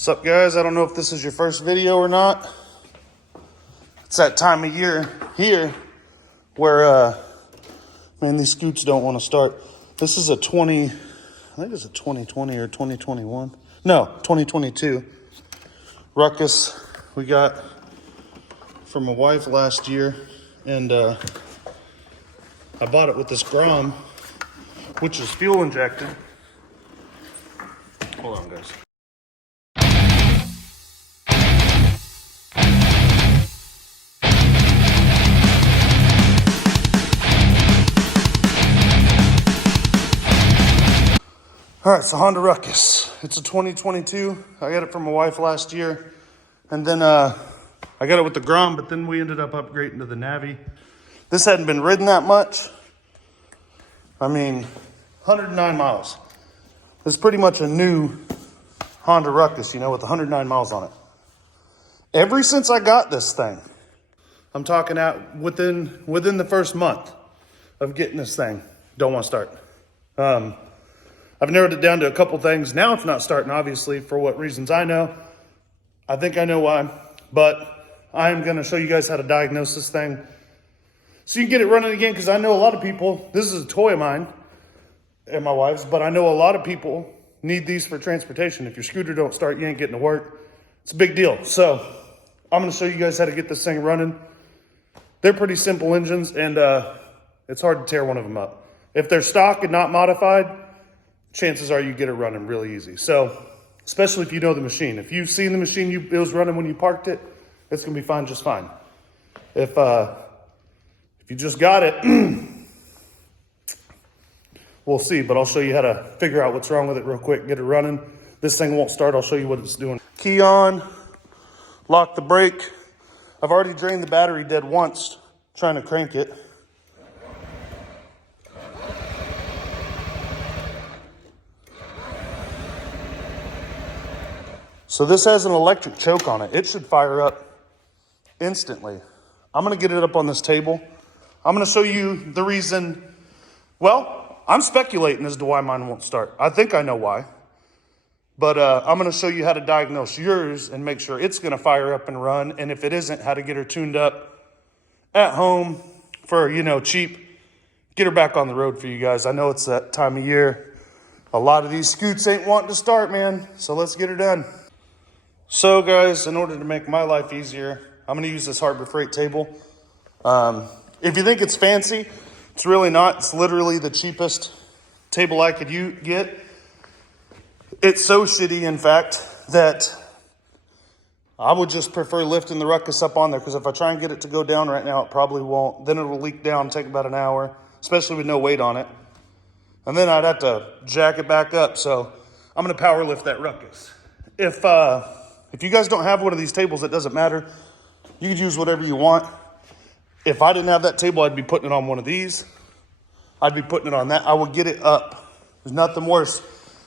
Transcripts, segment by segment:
What's up, guys? I don't know if this is your first video or not. It's that time of year here where, man, these scoots don't want to start. This is a I think it's a 2020 or 2021. No, 2022. Ruckus we got from my wife last year. And I bought it with this Rhome, which is fuel injected. Hold on, guys. All right, so Honda Ruckus. It's a 2022. I got it from my wife last year. And then I got it with the Rhome, but then we ended up upgrading to the Navi. This hadn't been ridden that much. I mean, 109 miles. It's pretty much a new Honda Ruckus, you know, with 109 miles on it. Ever since I got this thing, I'm talking out within the first month of getting this thing, don't want to start. I've narrowed it down to a couple things. Now it's not starting, obviously, for what reasons I know. I think I know why, but I'm going to show you guys how to diagnose this thing so you can get it running again, because I know a lot of people, this is a toy of mine and my wife's, but I know a lot of people need these for transportation. If your scooter don't start, you ain't getting to work. It's a big deal. So I'm going to show you guys how to get this thing running. They're pretty simple engines, and it's hard to tear one of them up. If they're stock and not modified, chances are you get it running really easy. So, especially if you know the machine. If you've seen the machine it was running when you parked it, it's going to be fine just fine. If you just got it, we'll see. But I'll show you how to figure out what's wrong with it real quick, get it running. This thing won't start. I'll show you what it's doing. Key on, lock the brake. I've already drained the battery dead once trying to crank it. So this has an electric choke on it. It should fire up instantly. I'm going to get it up on this table. I'm going to show you the reason. Well, I'm speculating as to why mine won't start. I think I know why. But I'm going to show you how to diagnose yours and make sure it's going to fire up and run. And if it isn't, how to get her tuned up at home for, you know, cheap. Get her back on the road for you guys. I know it's that time of year. A lot of these scoots ain't wanting to start, man. So let's get her done. So guys, in order to make my life easier, I'm going to use this Harbor Freight table. If you think it's fancy, it's really not. It's literally the cheapest table I could get. It's so shitty, in fact, that I would just prefer lifting the Ruckus up on there, because if I try and get it to go down right now, it probably won't. Then it'll leak down, take about an hour, especially with no weight on it. And then I'd have to jack it back up. So I'm going to power lift that Ruckus. If you guys don't have one of these tables, it doesn't matter. You could use whatever you want. If I didn't have that table, I'd be putting it on one of these. I'd be putting it on that. I would get it up. There's nothing worse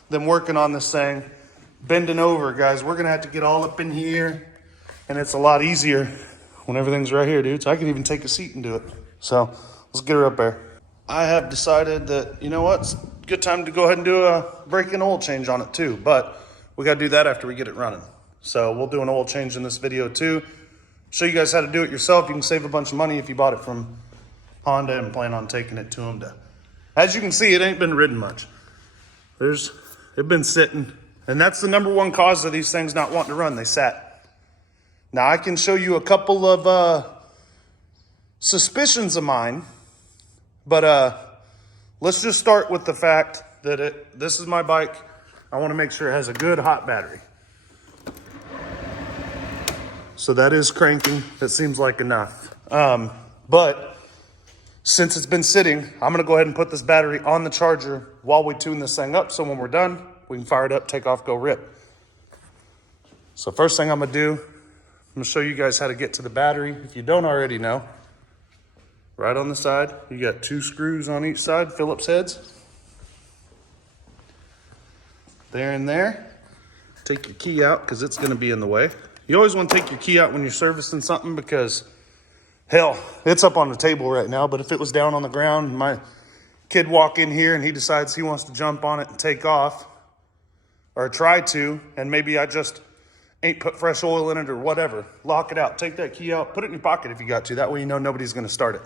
than working on this thing, bending over, guys. We're going to have to get all up in here, and it's a lot easier when everything's right here, dudes. I can even take a seat and do it. So let's get her up there. I have decided that, you know what, it's a good time to go ahead and do a break-in oil change on it too, but we got to do that after we get it running. So we'll do an oil change in this video too. Show you guys how to do it yourself. You can save a bunch of money if you bought it from Honda and plan on taking it to them. As you can see, it ain't been ridden much. It's been sitting. And that's the number one cause of these things not wanting to run. They sat. Now I can show you a couple of suspicions of mine. But let's just start with the fact that this is my bike. I want to make sure it has a good hot battery. So that is cranking. That seems like enough. But since it's been sitting, I'm going to go ahead and put this battery on the charger while we tune this thing up. So when we're done, we can fire it up, take off, go rip. So first thing I'm going to do, I'm going to show you guys how to get to the battery. If you don't already know, right on the side, you got 2 screws on each side, Phillips heads. There and there. Take your key out because it's going to be in the way. You always want to take your key out when you're servicing something, because, hell, it's up on the table right now, but if it was down on the ground, my kid walk in here and he decides he wants to jump on it and take off, or try to, and maybe I just ain't put fresh oil in it or whatever. Lock it out, take that key out, put it in your pocket if you got to. That way you know nobody's gonna start it.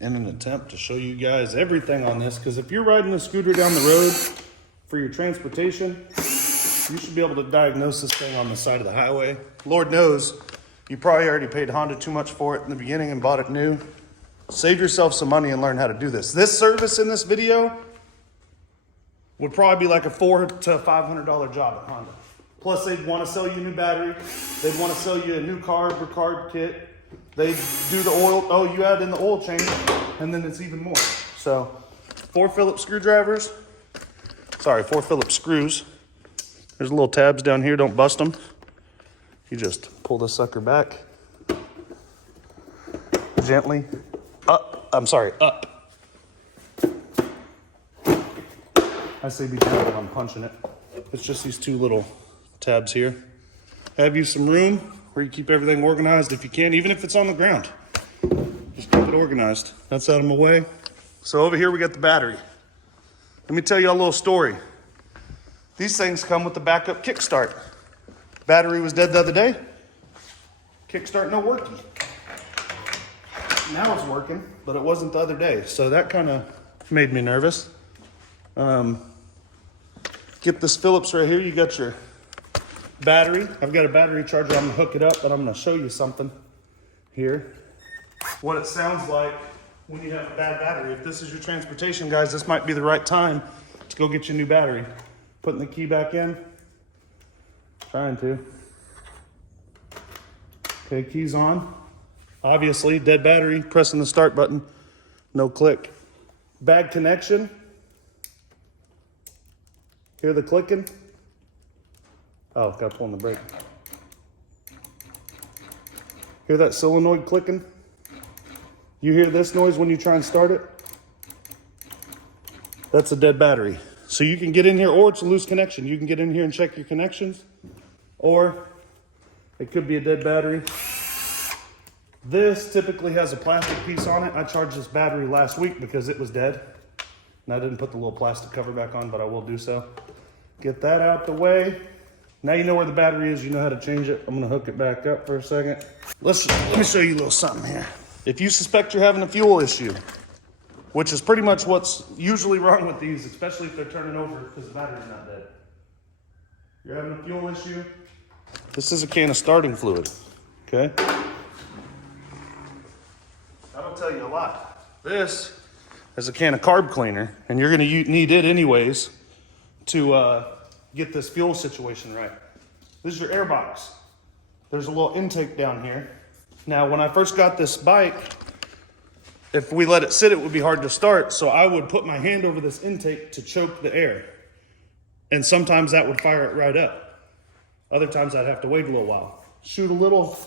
In an attempt to show you guys everything on this, because if you're riding a scooter down the road for your transportation, you should be able to diagnose this thing on the side of the highway. Lord knows, you probably already paid Honda too much for it in the beginning and bought it new. Save yourself some money and learn how to do this. This service in this video would probably be like a $400 to $500 job at Honda. Plus they'd want to sell you a new battery. They'd want to sell you a new carb or carb kit. They do the oil, oh, you add in the oil change, and then it's even more. So, 4 Phillips screws. There's little tabs down here, don't bust them. You just pull this sucker back. Gently, up. I say be gentle when I'm punching it. It's just these 2 little tabs here. Have you some room where you keep everything organized if you can, even if it's on the ground. Just keep it organized. That's out of my way. So over here we got the battery. Let me tell you a little story. These things come with the backup kickstart. Battery was dead the other day. Kickstart no working. Now it's working, but it wasn't the other day. So that kind of made me nervous. Get this Phillips right here. You got your battery. I've got a battery charger. I'm gonna hook it up, but I'm gonna show you something here. What it sounds like when you have a bad battery. If this is your transportation, guys, this might be the right time to go get you a new battery. Putting the key back in. Trying to. Okay, keys on. Obviously, dead battery. Pressing the start button. No click. Bad connection. Hear the clicking? Oh, got to pull on the brake. Hear that solenoid clicking? You hear this noise when you try and start it? That's a dead battery. So you can get in here, or it's a loose connection. You can get in here and check your connections, or it could be a dead battery. This typically has a plastic piece on it. I charged this battery last week because it was dead. And I didn't put the little plastic cover back on, but I will do so. Get that out the way. Now you know where the battery is, you know how to change it. I'm gonna hook it back up for a second. Let me show you a little something here. If you suspect you're having a fuel issue, which is pretty much what's usually wrong with these, especially if they're turning over because the battery's not dead. You're having a fuel issue. This is a can of starting fluid, okay? That'll tell you a lot. This is a can of carb cleaner, and you're gonna need it anyways to get this fuel situation right. This is your air box. There's a little intake down here. Now, when I first got this bike, if we let it sit, it would be hard to start. So I would put my hand over this intake to choke the air. And sometimes that would fire it right up. Other times I'd have to wait a little while. Shoot a little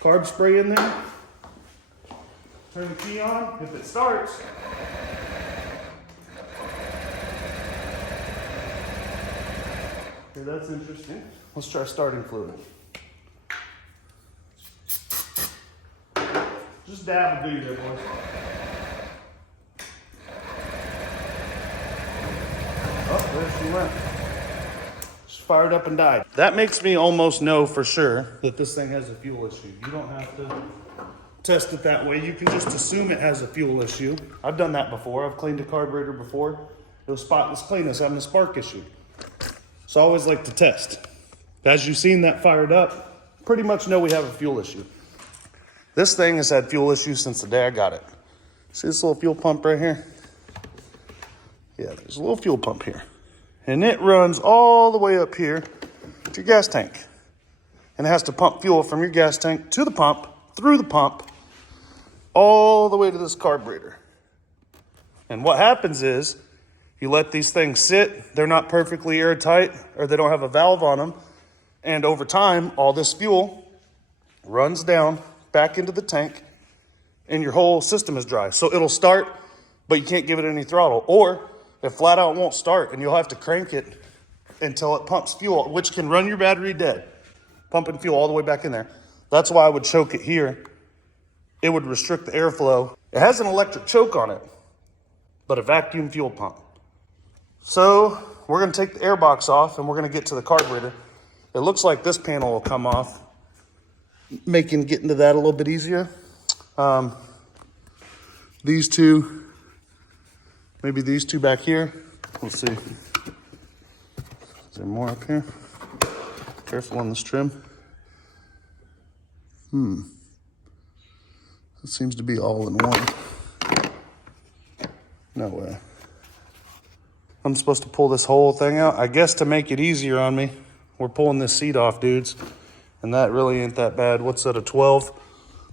carb spray in there. Turn the key on. If it starts, okay, that's interesting. Let's try starting fluid. Just dab will do you there, boys. Oh, there she went. Just fired up and died. That makes me almost know for sure that this thing has a fuel issue. You don't have to test it that way. You can just assume it has a fuel issue. I've done that before. I've cleaned a carburetor before. It was spotless clean. It was having a spark issue. So I always like to test. As you've seen that fired up, pretty much know we have a fuel issue. This thing has had fuel issues since the day I got it. See this little fuel pump right here? Yeah, there's a little fuel pump here. And it runs all the way up here to your gas tank. And it has to pump fuel from your gas tank to the pump, through the pump, all the way to this carburetor. And what happens is, you let these things sit, they're not perfectly airtight, or they don't have a valve on them. And over time, all this fuel runs down back into the tank, and your whole system is dry. So it'll start, but you can't give it any throttle. Or it flat out won't start, and you'll have to crank it until it pumps fuel, which can run your battery dead, pumping fuel all the way back in there. That's why I would choke it here. It would restrict the airflow. It has an electric choke on it, but a vacuum fuel pump. So we're gonna take the air box off, and we're gonna get to the carburetor. It looks like this panel will come off, making getting to that a little bit easier. These two, maybe these two back here. We'll see. Is there more up here? Careful on this trim. It seems to be all in one. No way. I'm supposed to pull this whole thing out. I guess to make it easier on me, we're pulling this seat off, dudes. And that really ain't that bad. What's that, a 12?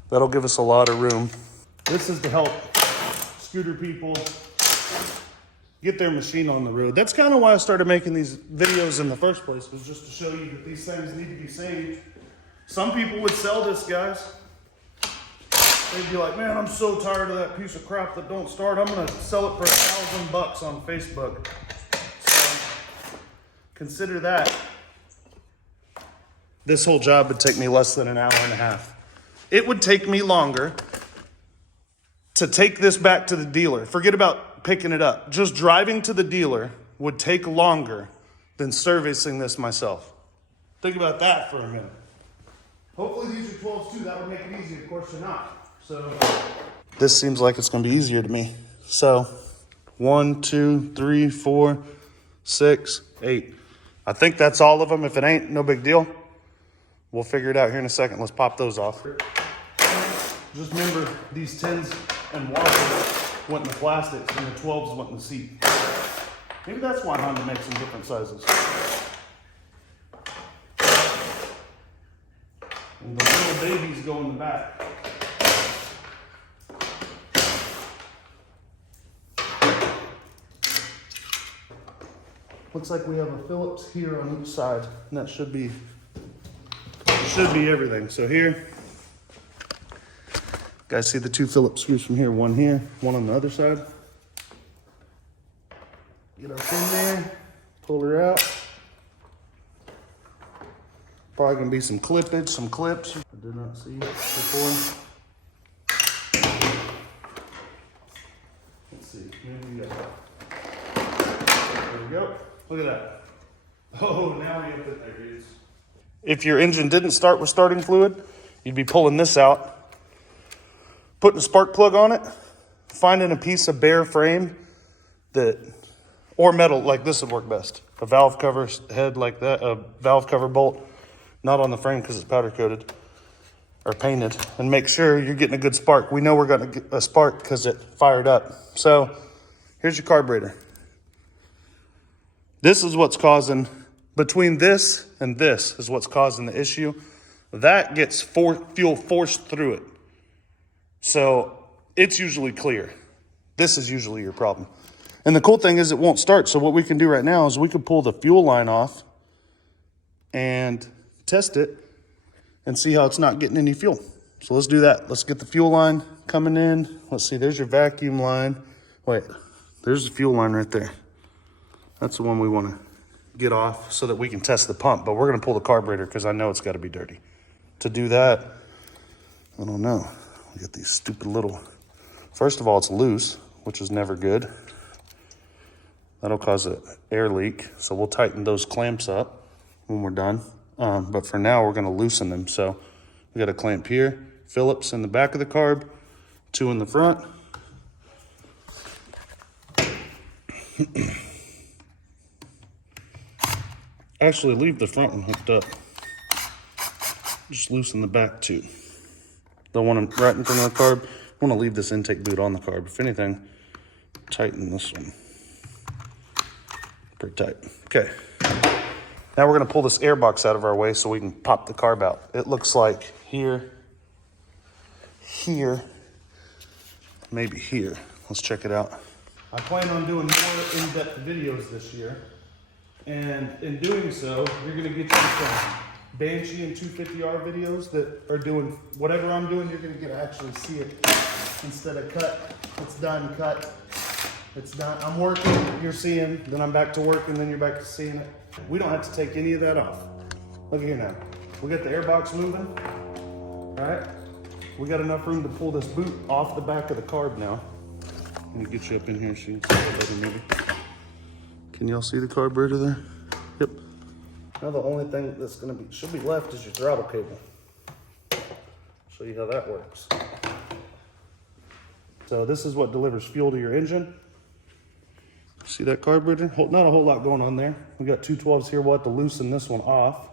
That'll give us a lot of room. This is to help scooter people get their machine on the road. That's kind of why I started making these videos in the first place, was just to show you that these things need to be saved. Some people would sell this, guys. They'd be like, man, I'm so tired of that piece of crap that don't start. I'm gonna sell it for $1,000 on Facebook. So consider that. This whole job would take me less than an hour and a half. It would take me longer to take this back to the dealer. Forget about picking it up. Just driving to the dealer would take longer than servicing this myself. Think about that for a minute. Hopefully these are 12s too. That would make it easy. Of course they're not. So this seems like it's going to be easier to me. So 1, 2, 3, 4, 6, 8. I think that's all of them. If it ain't, no big deal. We'll figure it out here in a second. Let's pop those off. Just remember, these 10s and washers went in the plastics and the 12s went in the seat. Maybe that's why Honda makes them different sizes. And the little babies go in the back. Looks like we have a Phillips here on each side, and that should be everything. So here, guys, see the 2 Phillips screws from here, one here, one on the other side. Get up in there, pull her out. Probably gonna be some clippage, some clips I did not see before. Let's see, maybe we got that. There we go. Look at that. Oh, now we have it there, dudes. If your engine didn't start with starting fluid, you'd be pulling this out, putting a spark plug on it, finding a piece of bare frame or metal, like this would work best. A valve cover head like that, a valve cover bolt, not on the frame because it's powder coated or painted, and make sure you're getting a good spark. We know we're gonna get a spark because it fired up. So here's your carburetor. This is what's causing, between this and this is what's causing the issue. That gets fuel forced through it. So it's usually clear. This is usually your problem. And the cool thing is it won't start. So what we can do right now is we can pull the fuel line off and test it and see how it's not getting any fuel. So let's do that. Let's get the fuel line coming in. Let's see, there's your vacuum line. Wait, there's the fuel line right there. That's the one we want to get off so that we can test the pump. But we're going to pull the carburetor because I know it's got to be dirty. To do that, I don't know. We got these stupid little... First of all, it's loose, which is never good. That'll cause an air leak. So we'll tighten those clamps up when we're done. But for now, we're going to loosen them. So we got a clamp here, Phillips in the back of the carb, 2 in the front. Actually, leave the front one hooked up. Just loosen the back too. The one right in front of the carb. I want to leave this intake boot on the carb. If anything, tighten this one. Pretty tight. Okay. Now we're going to pull this air box out of our way so we can pop the carb out. It looks like here, maybe here. Let's check it out. I plan on doing more in-depth videos this year. And in doing so, you're going to get you some Banshee and 250R videos that are doing whatever I'm doing. You're going to get to actually see it instead of cut. It's done, cut. It's done. I'm working, you're seeing, then I'm back to work, and then you're back to seeing it. We don't have to take any of that off. Look here now. We got the air box moving. All right. We got enough room to pull this boot off the back of the carb now. Let me get you up in here so you can see it better maybe. Can y'all see the carburetor there? Yep. Now the only thing that's should be left is your throttle cable. Show you how that works. So this is what delivers fuel to your engine. See that carburetor? Not a whole lot going on there. We got 212s here. We'll have to loosen this one off,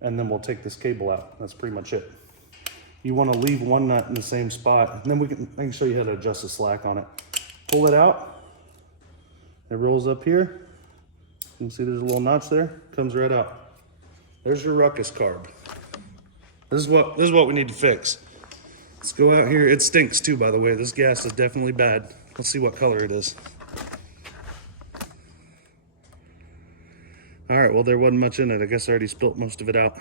and then we'll take this cable out. That's pretty much it. You want to leave one nut in the same spot, and then I can show you how to adjust the slack on it. Pull it out. It rolls up here. You can see there's a little notch there. Comes right out. There's your Ruckus carb. This is what we need to fix. Let's go out here. It stinks too, by the way. This gas is definitely bad. Let's see what color it is. All right, well, there wasn't much in it. I guess I already spilt most of it out.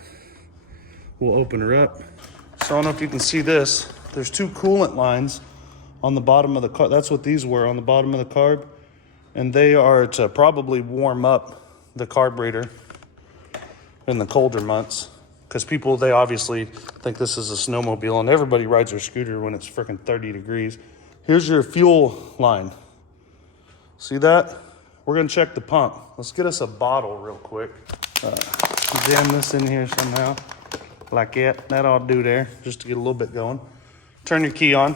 We'll open her up. So I don't know if you can see this. There's two coolant lines on the bottom of the carb. That's what these were on the bottom of the carb. And they are to probably warm up the carburetor in the colder months. Because people, they obviously think this is a snowmobile, and everybody rides their scooter when it's freaking 30 degrees. Here's your fuel line. See that? We're gonna check the pump. Let's get us a bottle real quick. Jam this in here somehow, like that. That ought to do there, just to get a little bit going. Turn your key on.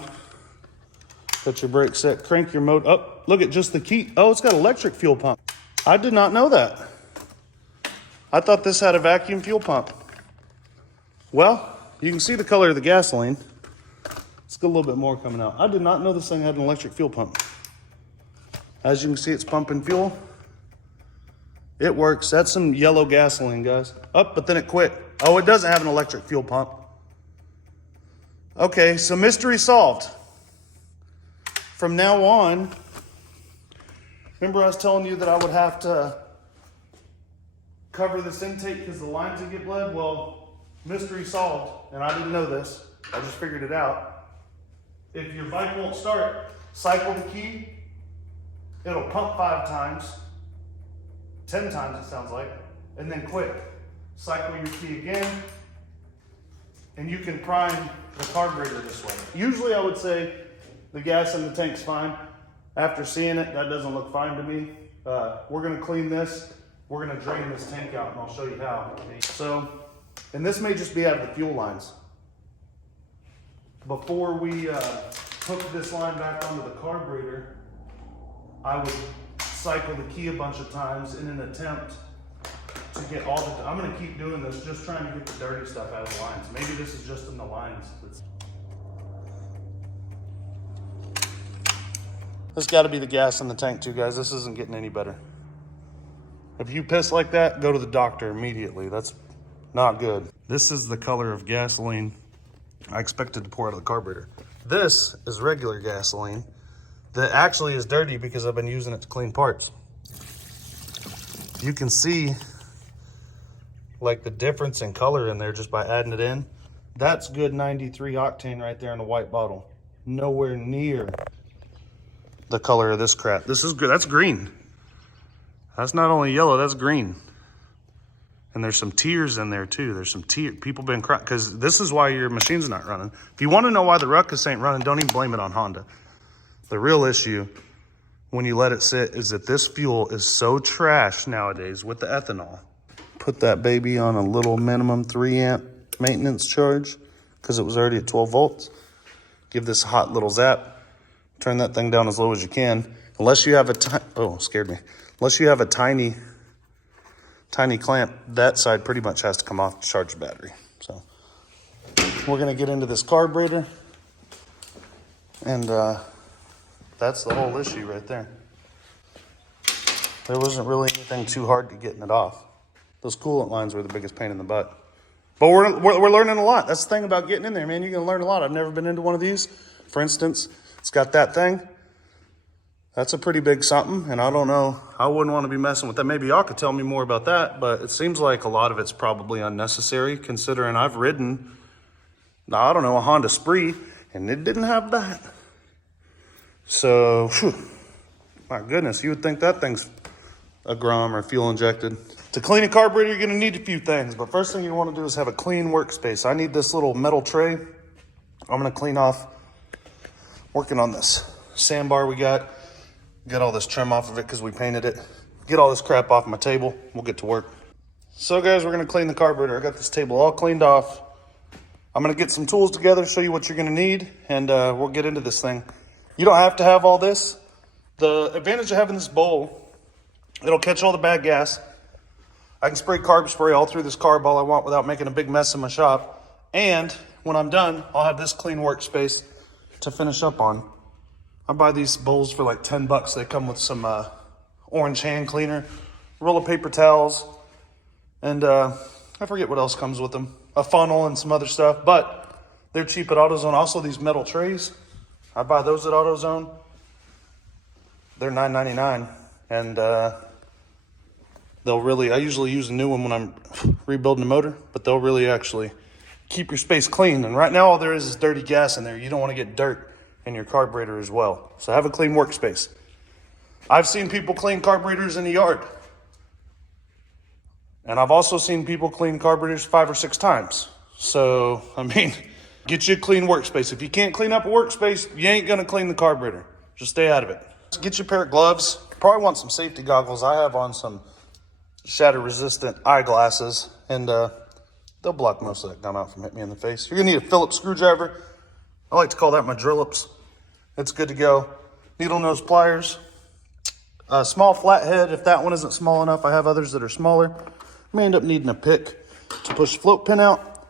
Let your brake set. Crank your motor up. Look at just the key. Oh, it's got electric fuel pump. I did not know that. I thought this had a vacuum fuel pump. Well, you can see the color of the gasoline. Let's get a little bit more coming out. I did not know this thing had an electric fuel pump. As you can see, it's pumping fuel. It works. That's some yellow gasoline, guys. But then it quit. Oh, it doesn't have an electric fuel pump. Okay, so mystery solved. From now on, remember I was telling you that I would have to cover this intake because the lines would get bled? Well, mystery solved, and I didn't know this. I just figured it out. If your bike won't start, cycle the key. It'll pump 5 times, 10 times it sounds like, and then quit. Cycle your key again, and you can prime the carburetor this way. Usually I would say the gas in the tank's fine. After seeing it, that doesn't look fine to me. We're gonna clean this. We're gonna drain this tank out, and I'll show you how. So, and this may just be out of the fuel lines. Before we hook this line back onto the carburetor, I would cycle the key a bunch of times in an attempt to get all the, I'm gonna keep doing this, just trying to get the dirty stuff out of the lines. Maybe this is just in the lines. This gotta be the gas in the tank too, guys. This isn't getting any better. If you piss like that, go to the doctor immediately. That's not good. This is the color of gasoline I expected to pour out of the carburetor. This is regular gasoline that actually is dirty because I've been using it to clean parts. You can see like the difference in color in there just by adding it in. That's good 93 octane right there in the white bottle. Nowhere near the color of this crap. This is good. That's green. That's not only yellow, that's green. And there's some tears in there too. There's some tears. People been crying because this is why your machine's not running. If you want to know why the Ruckus ain't running, don't even blame it on Honda. The real issue when you let it sit is that this fuel is so trash nowadays with the ethanol. Put that baby on a little minimum 3 amp maintenance charge because it was already at 12 volts. Give this a hot little zap. Turn that thing down as low as you can. Unless you have Unless you have a tiny clamp, that side pretty much has to come off to charge the battery. So we're gonna get into this carburetor, and that's the whole issue right there. There wasn't really anything too hard to getting it off. Those coolant lines were the biggest pain in the butt. But we're learning a lot. That's the thing about getting in there, man. You're gonna learn a lot. I've never been into one of these. For instance, it's got that thing. That's a pretty big something, and I don't know. I wouldn't want to be messing with that. Maybe y'all could tell me more about that, but it seems like a lot of it's probably unnecessary considering I've ridden, I don't know, a Honda Spree, and it didn't have that. So, whew, my goodness, you would think that thing's a Rhome or fuel injected. To clean a carburetor, you're gonna need a few things, but first thing you wanna do is have a clean workspace. I need this little metal tray. I'm gonna clean off, working on this sandbar we got. Get all this trim off of it because we painted it. Get all this crap off my table. We'll get to work. So guys, we're gonna clean the carburetor. I got this table all cleaned off. I'm gonna get some tools together, show you what you're gonna need, and we'll get into this thing. You don't have to have all this. The advantage of having this bowl, it'll catch all the bad gas. I can spray carb spray all through this carb all I want without making a big mess in my shop. And when I'm done, I'll have this clean workspace to finish up on. I buy these bowls for like 10 bucks. They come with some orange hand cleaner, roll of paper towels, and I forget what else comes with them. A funnel and some other stuff, but they're cheap at AutoZone. Also, these metal trays, I buy those at AutoZone. They're $9.99, and they'll really, I usually use a new one when I'm rebuilding the motor, but they'll really actually keep your space clean. And right now, all there is dirty gas in there. You don't want to get dirt in your carburetor as well. So have a clean workspace. I've seen people clean carburetors in the yard. And I've also seen people clean carburetors 5 or 6 times. So, I mean, get you a clean workspace. If you can't clean up a workspace, you ain't gonna clean the carburetor. Just stay out of it. Get you a pair of gloves. Probably want some safety goggles. I have on some shatter-resistant eyeglasses, and they'll block most of that gum out from hitting me in the face. You're gonna need a Phillips screwdriver. I like to call that my drillips. It's good to go. Needle nose pliers. A small flathead, if that one isn't small enough. I have others that are smaller. May end up needing a pick to push the float pin out.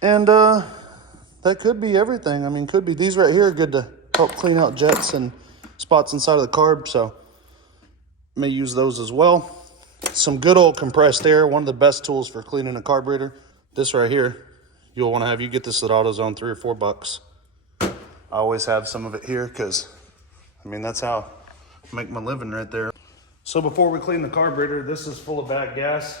And that could be everything. I mean, could be. These right here are good to help clean out jets and spots inside of the carb, so may use those as well. Some good old compressed air, one of the best tools for cleaning a carburetor. This right here, you'll want to have, you get this at AutoZone, $3 or $4. I always have some of it here because, I mean, that's how I make my living right there. So before we clean the carburetor, this is full of bad gas.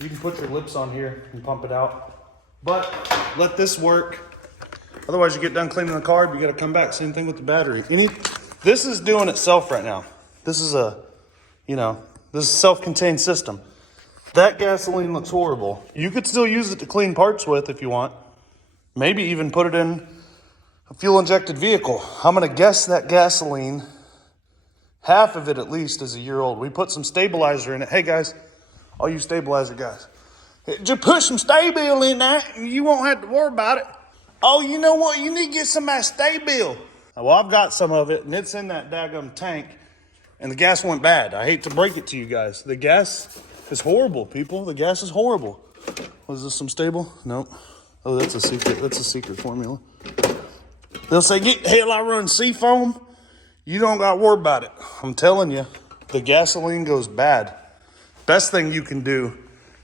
You can put your lips on here and pump it out, but let this work. Otherwise you get done cleaning the carb, you gotta come back. Same thing with the battery. This is doing itself right now. This is a, this is a self-contained system. That gasoline looks horrible. You could still use it to clean parts with if you want. Maybe even put it in a fuel-injected vehicle. I'm gonna guess that gasoline, half of it at least, is a year old. We put some stabilizer in it. Hey guys, all you stabilizer guys, just put some Stay-Bil in there and you won't have to worry about it. Oh, you know what? You need to get some of that Stay-Bil. Well, I've got some of it and it's in that daggum tank and the gas went bad. I hate to break it to you guys. The gas is horrible, people. The gas is horrible. Was this some stable? Nope. Oh, that's a secret. That's a secret formula. They'll say, hell, I run Seafoam. You don't got to worry about it. I'm telling you, the gasoline goes bad. Best thing you can do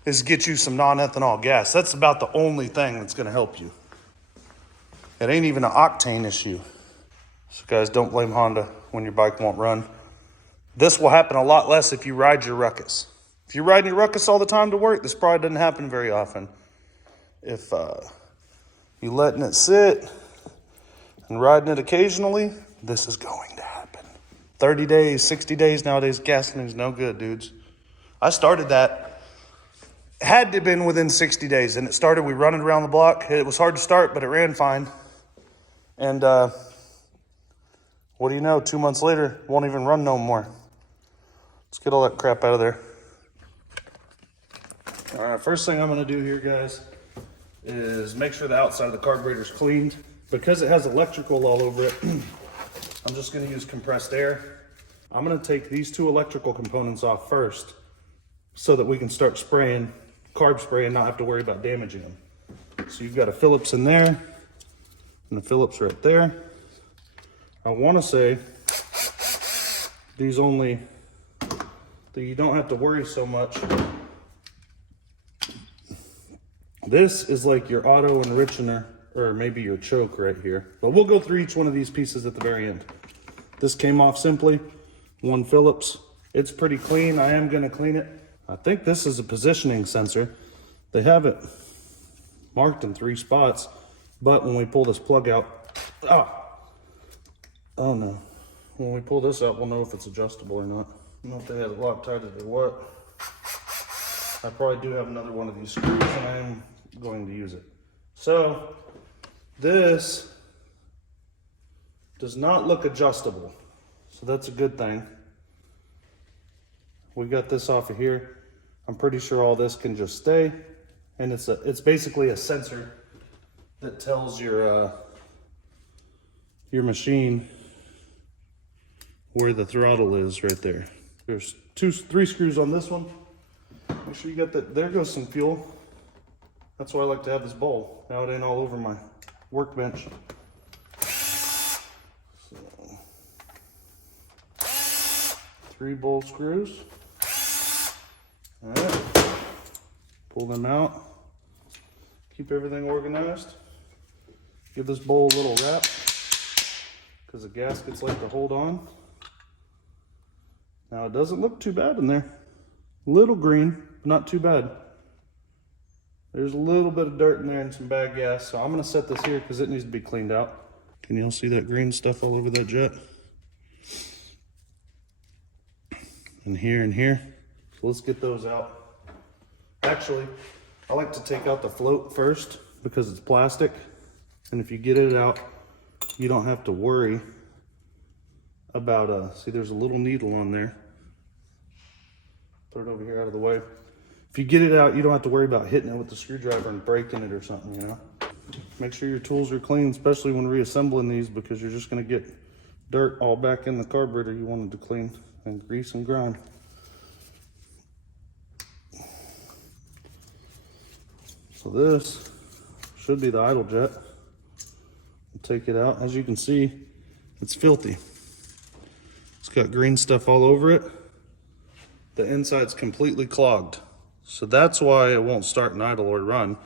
is get you some non-ethanol gas. That's about the only thing that's going to help you. It ain't even an octane issue. So guys, don't blame Honda when your bike won't run. This will happen a lot less if you ride your Ruckus. If you're riding your Ruckus all the time to work, this probably doesn't happen very often. If you're letting it sit and riding it occasionally, this is going to happen. 30 days, 60 days nowadays, gasoline's no good, dudes. I started that. Had to have been within 60 days, and it started, we running around the block. It was hard to start, but it ran fine. And what do you know, 2 months later, won't even run no more. Let's get all that crap out of there. All right, first thing I'm gonna do here, guys, is make sure the outside of the carburetor is cleaned. Because it has electrical all over it, I'm just gonna use compressed air. I'm gonna take these 2 electrical components off first so that we can start spraying, carb spray, and not have to worry about damaging them. So you've got a Phillips in there and a Phillips right there. I wanna say these only, that you don't have to worry so much. This is like your auto enrichener, or maybe your choke right here. But we'll go through each one of these pieces at the very end. This came off simply, 1 Phillips. It's pretty clean. I am gonna clean it. I think this is a positioning sensor. They have it marked in 3 spots, but when we pull this plug out, oh no. When we pull this out, we'll know if it's adjustable or not. I don't know if they have it Loctited or what. I probably do have another one of these screws and I am going to use it. So, this does not look adjustable. So that's a good thing. We got this off of here. I'm pretty sure all this can just stay. And it's basically a sensor that tells your machine where the throttle is right there. There's 3 screws on this one. Make sure you got that. There goes some fuel. That's why I like to have this bowl. Now it ain't all over my workbench. So, 3 bowl screws. All right. Pull them out. Keep everything organized. Give this bowl a little wrap because the gaskets like to hold on. Now it doesn't look too bad in there. Little green, but not too bad. There's a little bit of dirt in there and some bad gas, so I'm gonna set this here because it needs to be cleaned out. Can y'all see that green stuff all over that jet? And here and here. So let's get those out. Actually, I like to take out the float first because it's plastic. And if you get it out, you don't have to worry about, see there's a little needle on there. Put it over here out of the way. If you get it out, you don't have to worry about hitting it with the screwdriver and breaking it or something, you know? Make sure your tools are clean, especially when reassembling these, because you're just gonna get dirt all back in the carburetor you wanted to clean, and grease and grime. So this should be the idle jet. We'll take it out. As you can see, it's filthy. It's got green stuff all over it. The inside's completely clogged. So that's why it won't start and idle or run.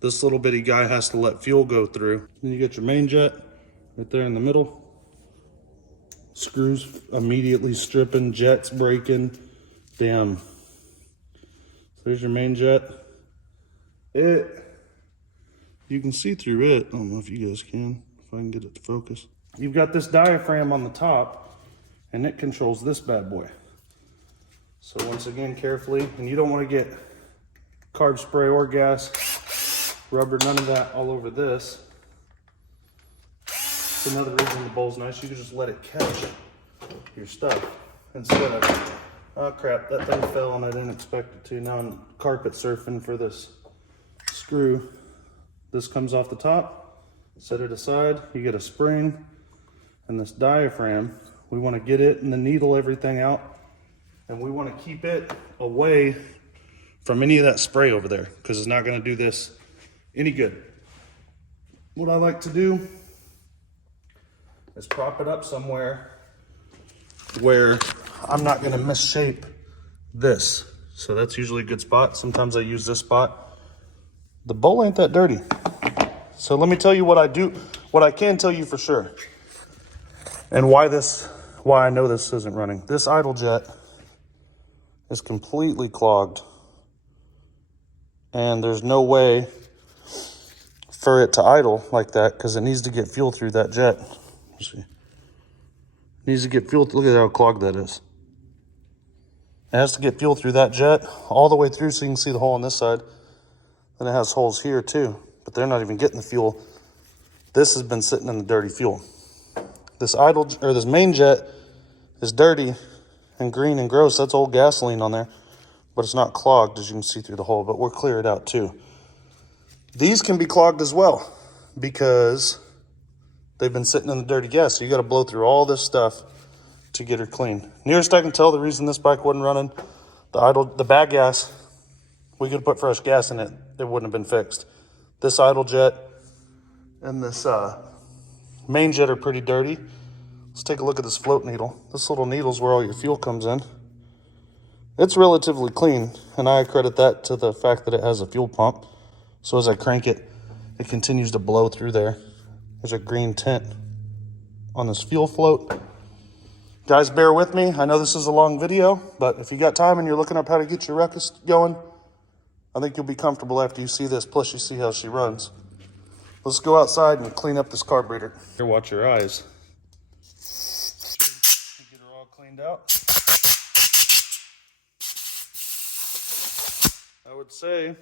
This little bitty guy has to let fuel go through. Then you get your main jet right there in the middle. Screws immediately stripping, jets breaking. Damn. So there's your main jet. You can see through it. I don't know if you guys can, if I can get it to focus. You've got this diaphragm on the top, and it controls this bad boy. So once again, carefully, and you don't want to get carb spray or gas, rubber, none of that all over this. It's another reason the bowl's nice. You can just let it catch your stuff instead of, oh crap, that thing fell and I didn't expect it to. Now I'm carpet surfing for this screw. This comes off the top, set it aside, you get a spring, and this diaphragm, we want to get it and the needle everything out, and we want to keep it away from any of that spray over there because it's not going to do this any good. What I like to do is prop it up somewhere where I'm not going to misshape this. So that's usually a good spot. Sometimes I use this spot. The bowl ain't that dirty. So let me tell you what I do, what I can tell you for sure, and why I know this isn't running. This idle jet is completely clogged, and there's no way for it to idle like that because it needs to get fuel through that jet. Let's see. It needs to get fuel. Look at how clogged that is. It has to get fuel through that jet all the way through so you can see the hole on this side. Then it has holes here too, but they're not even getting the fuel. This has been sitting in the dirty fuel. This this main jet is dirty and green and gross. That's old gasoline on there, but it's not clogged as you can see through the hole, but we'll clear it out too. These can be clogged as well because they've been sitting in the dirty gas. So you got to blow through all this stuff to get her clean. Nearest I can tell, the reason this bike wasn't running, the bad gas, we could put fresh gas in it. It wouldn't have been fixed. This idle jet and this main jet are pretty dirty. Let's take a look at this float needle. This little needle is where all your fuel comes in. It's relatively clean, and I credit that to the fact that it has a fuel pump. So as I crank it, it continues to blow through there. There's a green tint on this fuel float. Guys, bear with me. I know this is a long video, but if you got time and you're looking up how to get your Ruckus going, I think you'll be comfortable after you see this, plus you see how she runs. Let's go outside and clean up this carburetor. Here, watch your eyes. Get her all cleaned out. I would say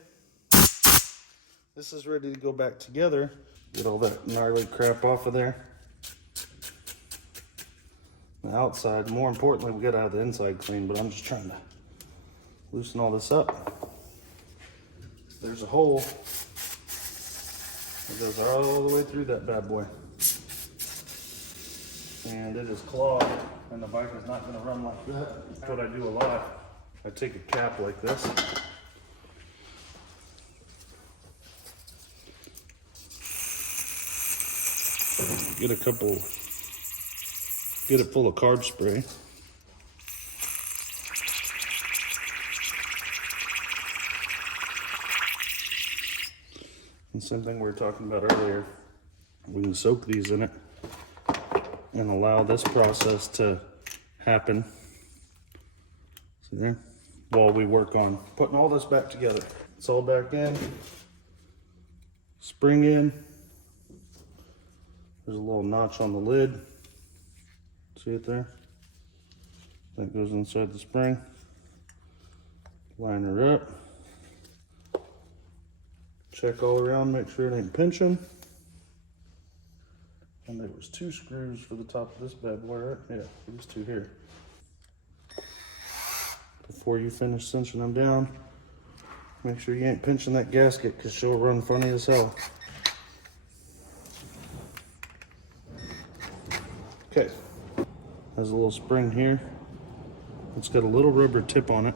this is ready to go back together. Get all that gnarly crap off of there. The outside, more importantly, we gotta have the inside clean, but I'm just trying to Loosen all this up. There's a hole that goes all the way through that bad boy. And it is clogged, and the bike is not going to run like that. That's what I do a lot. I take a cap like this. Get it full of carb spray. And same thing we were talking about earlier. We can soak these in it and allow this process to happen. See there? While we work on putting all this back together. It's all back in. Spring in. There's a little notch on the lid. See it there? That goes inside the spring. Line her up. Check all around, make sure it ain't pinching. And there was 2 screws for the top of this bad boy, right? Yeah, these 2 here. Before you finish cinching them down, make sure you ain't pinching that gasket because she'll run funny as hell. Okay, has a little spring here. It's got a little rubber tip on it.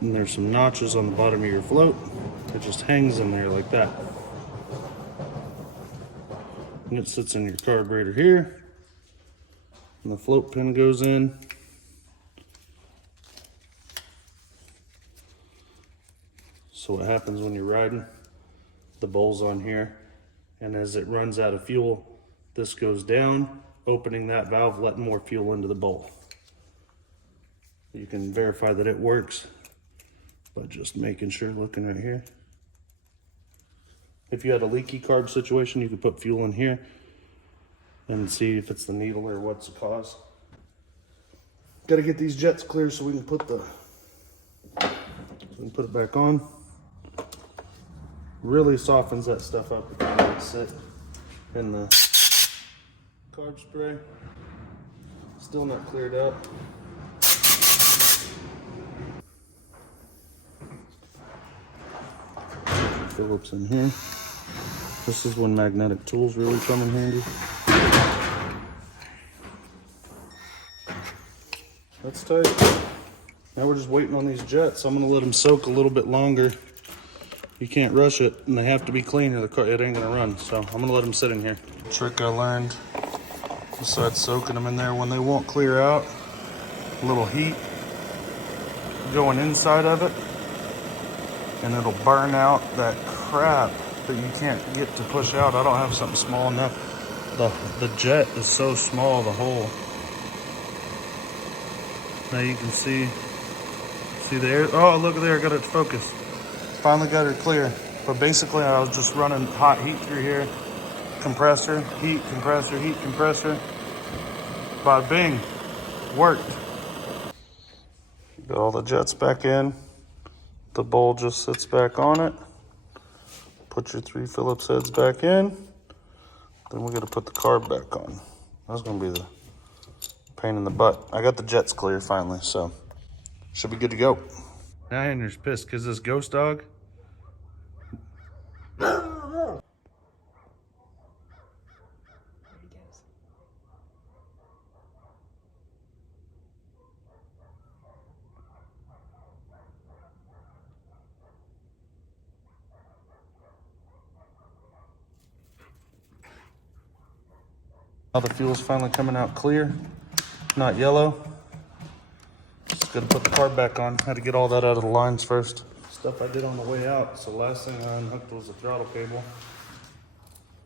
And there's some notches on the bottom of your float. It just hangs in there like that. And it sits in your carburetor here. And the float pin goes in. So what happens when you're riding, the bowl's on here. And as it runs out of fuel, this goes down, opening that valve, letting more fuel into the bowl. You can verify that it works by just making sure, looking right here. If you had a leaky carb situation, you could put fuel in here and see if it's the needle or what's the cause. Got to get these jets clear so we can put it back on. Really softens that stuff up if you let it sit in the carb spray. Still not cleared up. Phillips in here. This is when magnetic tools really come in handy. That's tight. Now we're just waiting on these jets. I'm gonna let them soak a little bit longer. You can't rush it, and they have to be clean or it ain't gonna run. So I'm gonna let them sit in here. Trick I learned, besides soaking them in there, when they won't clear out, a little heat going inside of it, and it'll burn out that crap that you can't get to push out. I don't have something small enough. The jet is so small, the hole. Now you can see the air. Oh, look at there, I got it focused. Finally got her clear. But basically I was just running hot heat through here. Compressor, heat, compressor, heat, compressor. Bada bing, worked. Got all the jets back in. The bowl just sits back on it. Put your 3 Phillips heads back in. Then we're gonna put the carb back on. That's gonna be the pain in the butt. I got the jets clear finally, so should be good to go. Now Henry's pissed because this ghost dog. Now the fuel's finally coming out clear, not yellow. Just gotta put the carb back on. Had to get all that out of the lines first. Stuff I did on the way out. So last thing I unhooked was the throttle cable.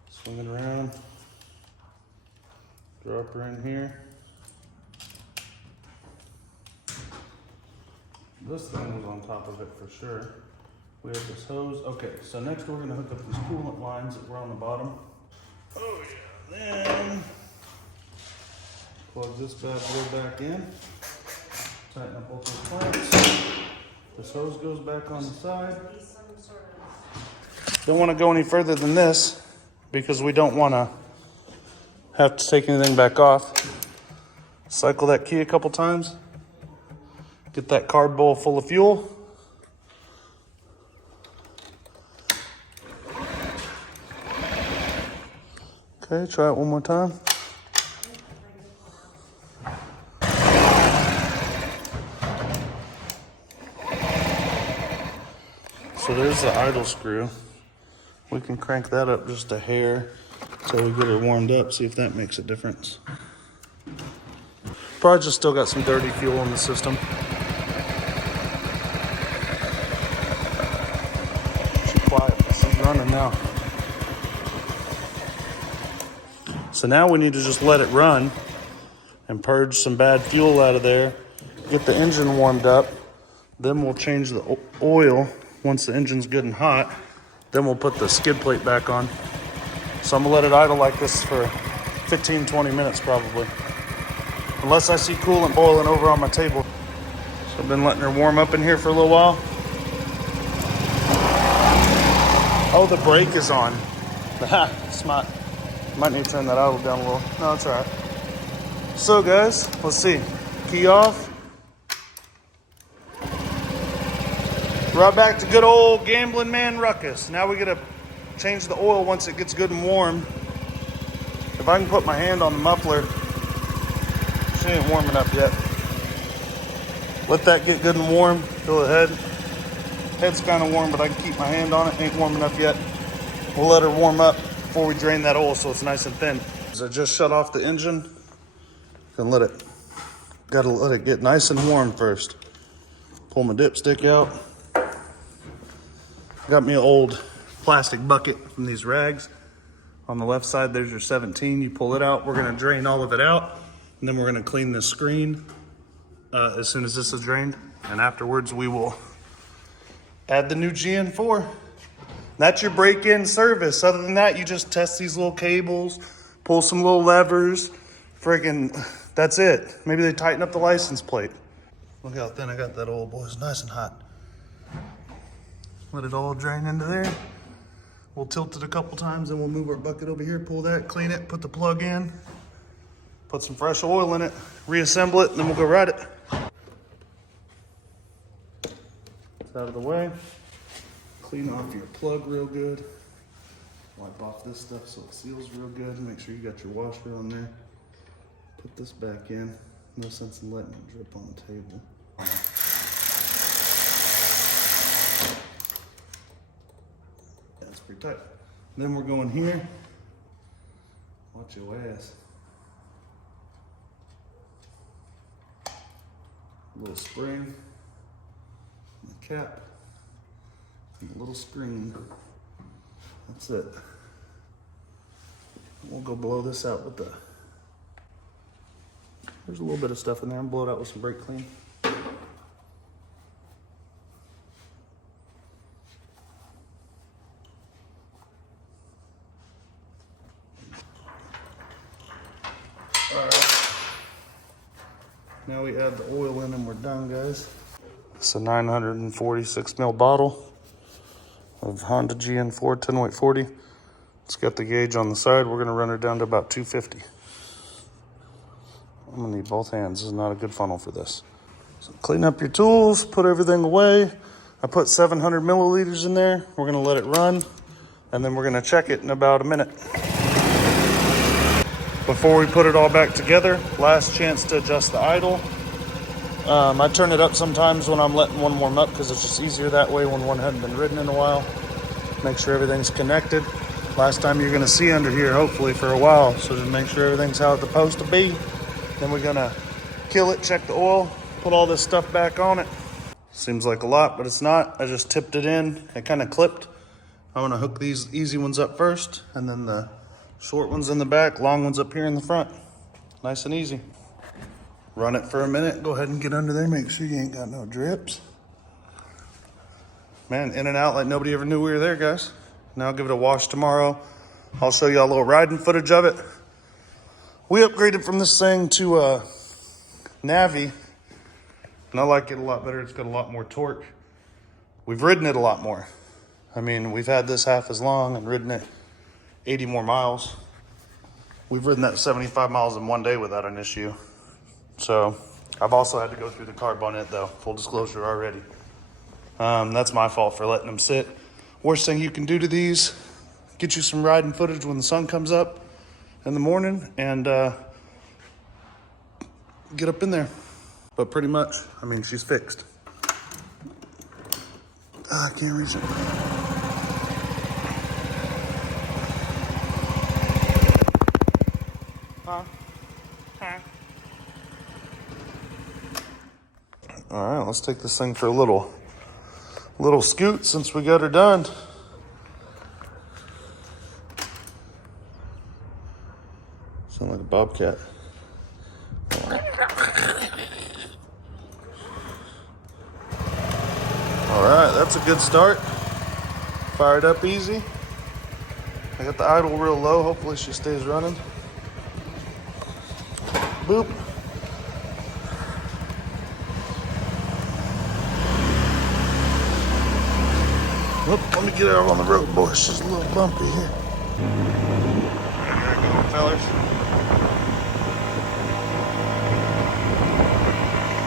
Swing it around. Drop her in here. This thing was on top of it for sure. We have this hose. Okay, so next we're gonna hook up these coolant lines that were on the bottom. Oh yeah. Then plug this bad boy back in, tighten up both those clamps. This hose goes back on the side. Don't want to go any further than this because we don't want to have to take anything back off. Cycle that key a couple times Get that carb bowl full of fuel. Okay, try it one more time. So there's the idle screw. We can crank that up just a hair until we get it warmed up, see if that makes a difference. Probably just still got some dirty fuel in the system. She's quiet, she's running now. So now we need to just let it run and purge some bad fuel out of there, get the engine warmed up, then we'll change the oil once the engine's good and hot, then we'll put the skid plate back on. So I'm gonna let it idle like this for 15, 20 minutes probably. Unless I see coolant boiling over on my table. So I've been letting her warm up in here for a little while. Oh, the brake is on. Smart. Might need to turn that idle down a little. No, it's all right. So guys, let's see. Key off. Right back to good old gambling man Ruckus. Now we gotta change the oil once it gets good and warm. If I can put my hand on the muffler, she ain't warm enough yet. Let that get good and warm. Feel the head. Head's kind of warm, but I can keep my hand on it. Ain't warm enough yet. We'll let her warm up before we drain that oil so it's nice and thin. As I just shut off the engine, gotta let it get nice and warm first. Pull my dipstick out. Got me an old plastic bucket from these rags. On the left side, there's your 17. You pull it out. We're gonna drain all of it out, and then we're gonna clean this screen as soon as this is drained. And afterwards, we will add the new GN4. That's your break-in service. Other than that, you just test these little cables, pull some little levers, that's it. Maybe they tighten up the license plate. Look how thin I got that oil, boys. Nice and hot. Let it all drain into there. We'll tilt it a couple times, then we'll move our bucket over here, pull that, clean it, put the plug in, put some fresh oil in it, reassemble it, and then we'll go ride it. It's out of the way. Clean off your plug real good. Wipe off this stuff so it seals real good. Make sure you got your washer on there. Put this back in. No sense in letting it drip on the table. That's pretty tight. Then we're going here. Watch your ass. A little spring. And the cap. And a little screen. That's it. We'll go blow this out with there's a little bit of stuff in there. I'm blow it out with some brake clean. Now we add the oil in and we're done, guys. It's a 946 ml bottle of Honda GN4 10-weight 40. It's got the gauge on the side. We're gonna run her down to about 250. I'm gonna need both hands. This is not a good funnel for this. So clean up your tools, put everything away. I put 700 milliliters in there. We're gonna let it run, and then we're gonna check it in about a minute. Before we put it all back together, last chance to adjust the idle. I turn it up sometimes when I'm letting one warm up because it's just easier that way when one hadn't been ridden in a while. Make sure everything's connected. Last time you're gonna see under here, hopefully for a while. So just make sure everything's how it's supposed to be. Then we're gonna kill it, check the oil, put all this stuff back on it. Seems like a lot, but it's not. I just tipped it in, it kind of clipped. I'm gonna hook these easy ones up first, and then the short ones in the back, long ones up here in the front. Nice and easy. Run it for a minute, go ahead and get under there, make sure you ain't got no drips. Man, in and out like nobody ever knew we were there, guys. Now I'll give it a wash tomorrow. I'll show you a little riding footage of it. We upgraded from this thing to Navi, and I like it a lot better. It's got a lot more torque. We've ridden it a lot more. I mean, we've had this half as long and ridden it 80 more miles. We've ridden that 75 miles in one day without an issue. So I've also had to go through the carb on it though, full disclosure already. That's my fault for letting them sit. Worst thing you can do to these, get you some riding footage when the sun comes up in the morning and get up in there. But pretty much, I mean, she's fixed. I can't reach it. All right, let's take this thing for a little scoot since we got her done. Sound like a bobcat. All right, that's a good start. Fired up easy. I got the idle real low. Hopefully she stays running. Boop. Oop, let me get out on the road, boy. It's just a little bumpy here. There we go, fellas.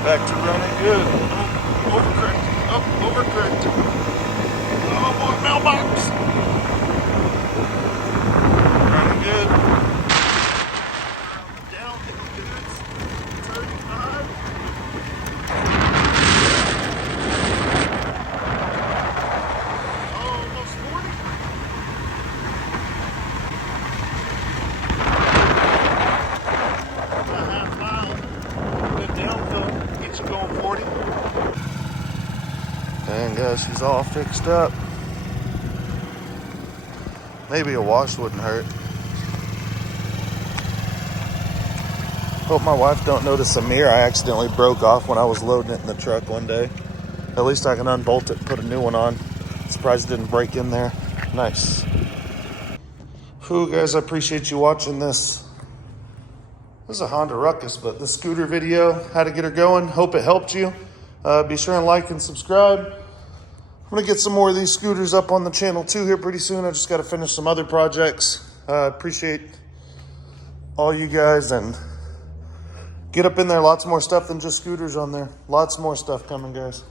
Back to running good. Oh, overcorrect. Oh, overcorrect. Oh, boy, mailbox. Running good. Down, it's 35. Dang, guys, she's all fixed up. Maybe a wash wouldn't hurt. Hope my wife don't notice a mirror I accidentally broke off when I was loading it in the truck one day. At least I can unbolt it and put a new one on. Surprised it didn't break in there. Nice. Whew, guys, I appreciate you watching this. This is a Honda Ruckus, but the scooter video, how to get her going. Hope it helped you. Be sure and like and subscribe. I'm gonna get some more of these scooters up on the channel too here pretty soon. I just gotta finish some other projects. Appreciate all you guys and get up in there. Lots more stuff than just scooters on there. Lots more stuff coming, guys.